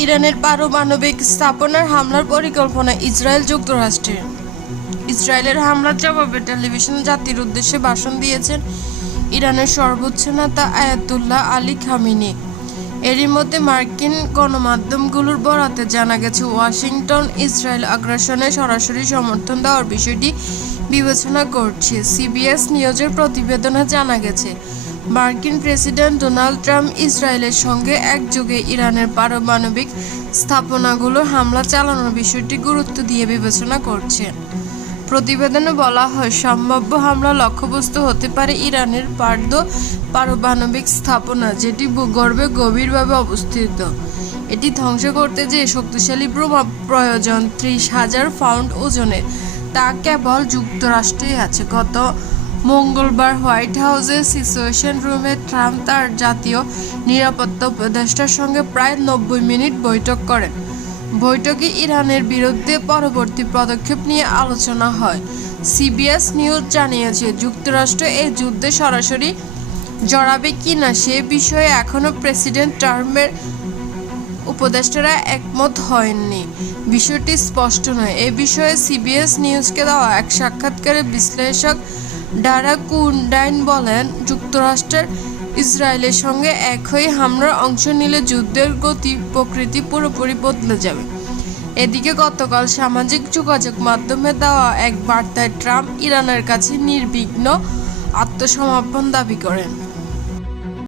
ইরানের পারমাণবিক স্থাপনার হামলার পরিকল্পনা ইসরায়েল যুক্তরাষ্ট্রের। ইসরায়েলের হামলার জবাবে টেলিভিশন জাতির উদ্দেশ্যে ভাষণ দিয়েছেন ইরানের সর্বোচ্চ নেতা আয়াতুল্লাহ আলী খামিনি। এরই মধ্যে মার্কিন গণমাধ্যমগুলোর বরাতে জানা গেছে, ওয়াশিংটন ইসরায়েল আগ্রাসনে সরাসরি সমর্থন দেওয়ার বিষয়টি বিবেচনা করছে। সিবিএস নিউজের প্রতিবেদনে জানা গেছে মার্কিন প্রেসিডেন্ট ডোনাল্ড ট্রাম্প ইসরায়েলের সঙ্গে একযোগে ইরানের পারমাণবিক স্থাপনাগুলো হামলা চালানোর বিষয়টি গুরুত্ব দিয়ে বিবেচনা করছেন। প্রতিবেদনে বলা হয়, সম্ভাব্য হামলা লক্ষ্যবস্তু হতে পারে ইরানের পার্দ পারমাণবিক স্থাপনা, যেটি ভূগর্ভে গভীরভাবে অবস্থিত। এটি ধ্বংস করতে যে শক্তিশালী প্রভাব প্রয়োজন, ত্রিশ হাজার পাউন্ড ওজনের, তা কেবল যুক্তরাষ্ট্রেই আছে। গত মঙ্গলবার হোয়াইট হাউসের সিচুয়েশন রুমে ট্রাম্প তার জাতীয় নিরাপত্তা উপদেষ্টার সঙ্গে প্রায় নব্বই মিনিট বৈঠক করেন। বৈঠকে ইরানের বিরুদ্ধে পরবর্তী পদক্ষেপ নিয়ে আলোচনা হয়। সিবিএস নিউজ জানিয়েছে, যুক্তরাষ্ট্র এই যুদ্ধে সরাসরি জড়াবে কিনা সে বিষয়ে এখনও প্রেসিডেন্ট ট্রাম্পের উপদেষ্টারা একমত হয়নি। বিষয়টি স্পষ্ট নয়। এ বিষয়ে সিবিএস নিউজকে দেওয়া এক সাক্ষাৎকারে বিশ্লেষক ডারা কুন্ডাইন বলেন, যুক্তরাষ্ট্রের ইসরায়েলের সঙ্গে এক হয়ে হামলার অংশ নিলে যুদ্ধের গতি প্রকৃতি পুরোপুরি বদলে যাবে। এদিকে গতকাল সামাজিক যোগাযোগ মাধ্যমে দেওয়া এক বার্তায় ট্রাম্প ইরানের কাছে নির্বিঘ্ন আত্মসমর্পণ দাবি করেন।